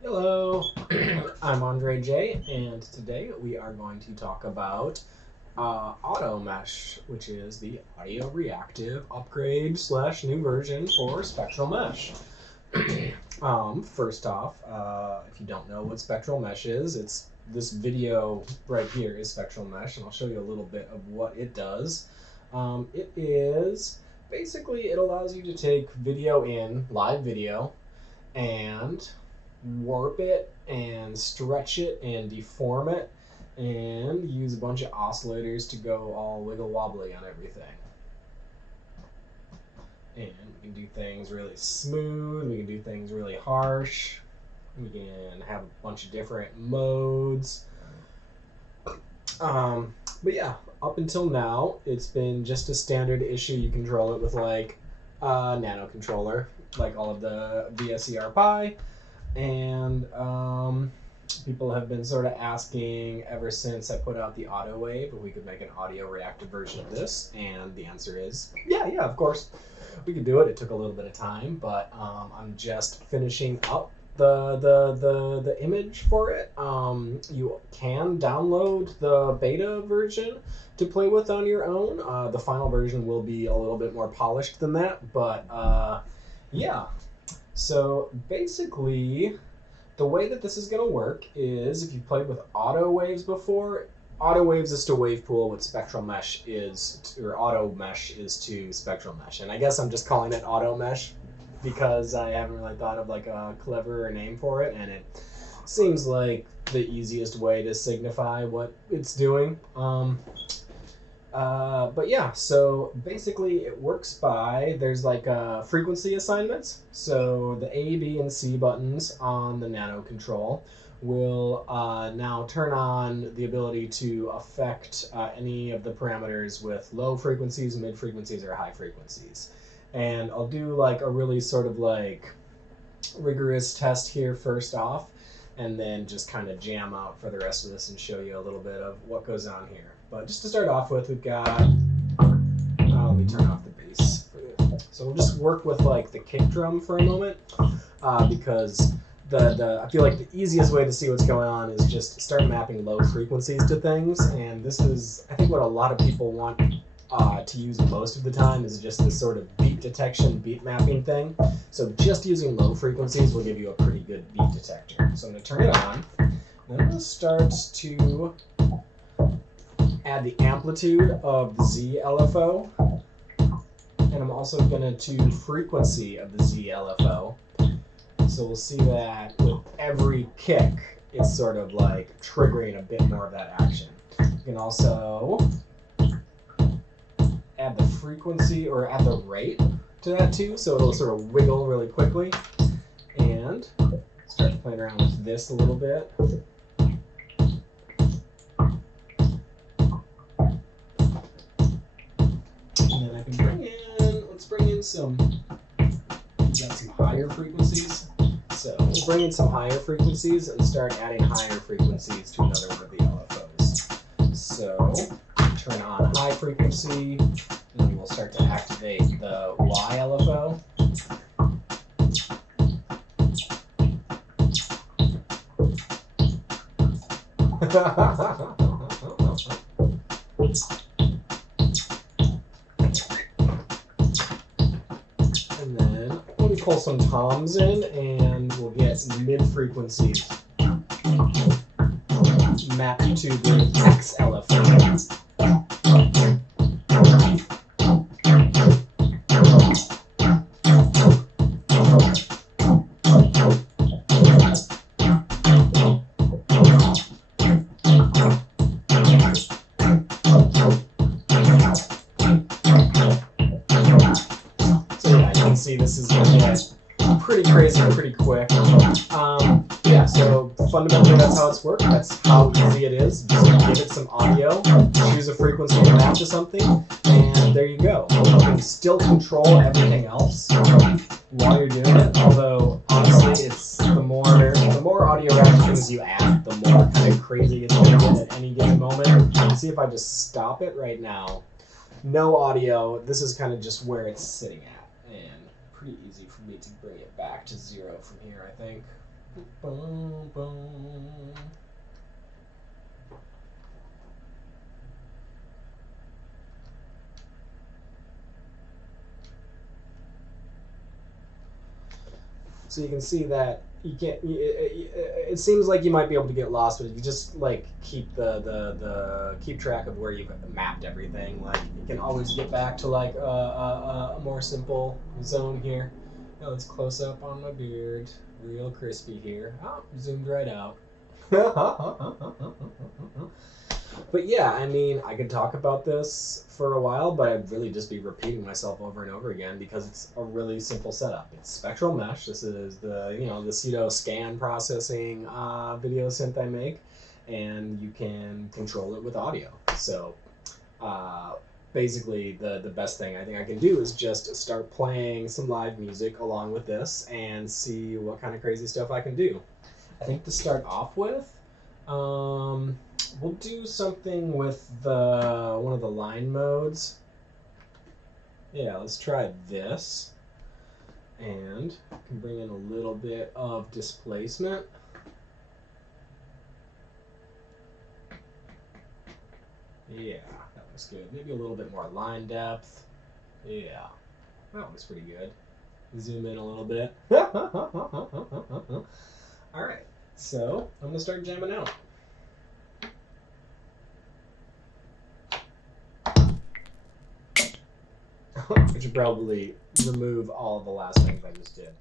Hello, I'm Andre J, and today we are going to talk about Auto Mesh, which is the audio reactive upgrade slash new version for Spectral Mesh. First off, if you don't know what Spectral Mesh is, it's this video right here is Spectral Mesh, and I'll show you a little bit of what it does. It is basically it allows you to take video in live video and warp it and stretch it and deform it and use a bunch of oscillators to go all wiggle wobbly on everything. And we can do things really smooth, we can do things really harsh, we can have a bunch of different modes. But yeah, up until now, it's been just a standard issue. You control it with like a nano controller, like all of the VSER Pi. And people have been sort of asking ever since I put out the Auto Wave if we could make an audio reactive version of this, and the answer is yeah, of course we could do it. It took a little bit of time, but I'm just finishing up the image for it. You can download the beta version to play with on your own. The final version will be a little bit more polished than that, but yeah. So basically, the way that this is going to work is if you've played with auto waves before, auto waves is to wave pool what spectral mesh is, or auto mesh is to spectral mesh. And I guess I'm just calling it auto mesh because I haven't really thought of like a cleverer name for it, and it seems like the easiest way to signify what it's doing. But yeah, so basically it works by, there's like frequency assignments. So the A, B, and C buttons on the nano control will now turn on the ability to affect any of the parameters with low frequencies, mid frequencies, or high frequencies. And I'll do like a really sort of like rigorous test here first off, and then just kind of jam out for the rest of this and show you a little bit of what goes on here. But just to start off with, we've got, let me turn off the bass. So we'll just work with like the kick drum for a moment, because I feel like the easiest way to see what's going on is just start mapping low frequencies to things, and this is, I think, what a lot of people want to use most of the time is just this sort of beat detection, beat mapping thing. So just using low frequencies will give you a pretty good beat detector. So I'm going to turn it on, and I'm going to start to add the amplitude of the Z LFO, and I'm also going to tune frequency of the Z LFO. So we'll see that with every kick, it's sort of like triggering a bit more of that action. You can also add the frequency or add the rate to that too, so it'll sort of wiggle really quickly. And start playing around with this a little bit. And then I can let's bring in some, we've got some higher frequencies. So we'll bring in some higher frequencies and start adding higher frequencies to another one of the LFOs. So turn on high frequency, and then we'll start to activate the Y LFO. And then we'll pull some toms in, and we'll get mid frequencies mapped to the X LFO. See, this is going to get pretty crazy pretty quick. Yeah, so fundamentally that's how it's worked. That's how easy it is. Just give it some audio, choose a frequency to match to something, and there you go. You can still control everything else while you're doing it, although honestly it's the more audio reactions you add, the more kind of crazy it's going to get at any given moment. You can see if I just stop it right now, no audio, this is kind of just where it's sitting at. And pretty easy for me to bring it back to 0 from here, I think. Boom, boom. So you can see that you can't. It seems like you might be able to get lost, but if you just like keep the keep track of where you've mapped everything, like you can always get back to like a more simple zone here. Now let's close up on my beard, real crispy here. Oh, zoomed right out. But yeah, I mean, I could talk about this for a while, but I'd really just be repeating myself over and over again because it's a really simple setup. It's Spectral Mesh. This is the the pseudo scan processing video synth I make, and you can control it with audio. So basically, the best thing I think I can do is just start playing some live music along with this and see what kind of crazy stuff I can do. I think to start off with, we'll do something with the one of the line modes. Yeah, let's try this. And I can bring in a little bit of displacement. Yeah, that looks good. Maybe a little bit more line depth. Yeah, that looks pretty good. Zoom in a little bit. All right, so I'm gonna start jamming out. I should probably remove all of the last things I just did.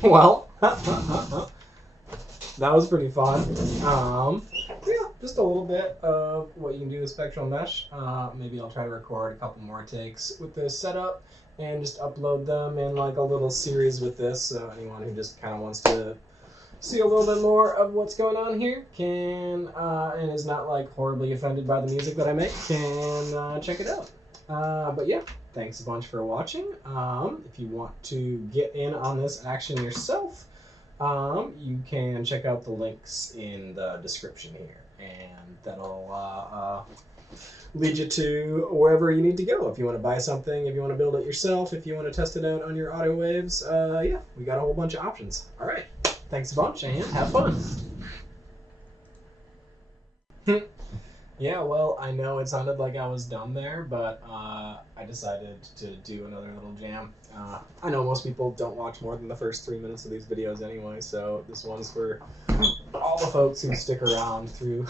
Well, that was pretty fun. Yeah, just a little bit of what you can do with Spectral Mesh. Maybe I'll try to record a couple more takes with this setup and just upload them in like a little series with this. So anyone who just kind of wants to see a little bit more of what's going on here can, and is not like horribly offended by the music that I make, can check it out. But yeah, thanks a bunch for watching. If you want to get in on this action yourself, you can check out the links in the description here, and that'll lead you to wherever you need to go. If you want to buy something, if you want to build it yourself, if you want to test it out on your audio waves, yeah, we got a whole bunch of options. All right, thanks a bunch and have fun. Yeah, well, I know it sounded like I was done there, but I decided to do another little jam. I know most people don't watch more than the first 3 minutes of these videos anyway, so this one's for all the folks who stick around through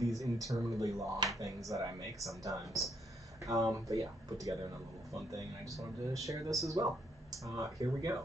these interminably long things that I make sometimes. But yeah, put together another little fun thing, and I just wanted to share this as well. Here we go.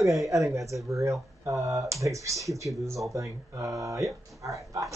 Okay, I think that's it for real. Thanks for seeing through this whole thing. Yeah. All right, bye.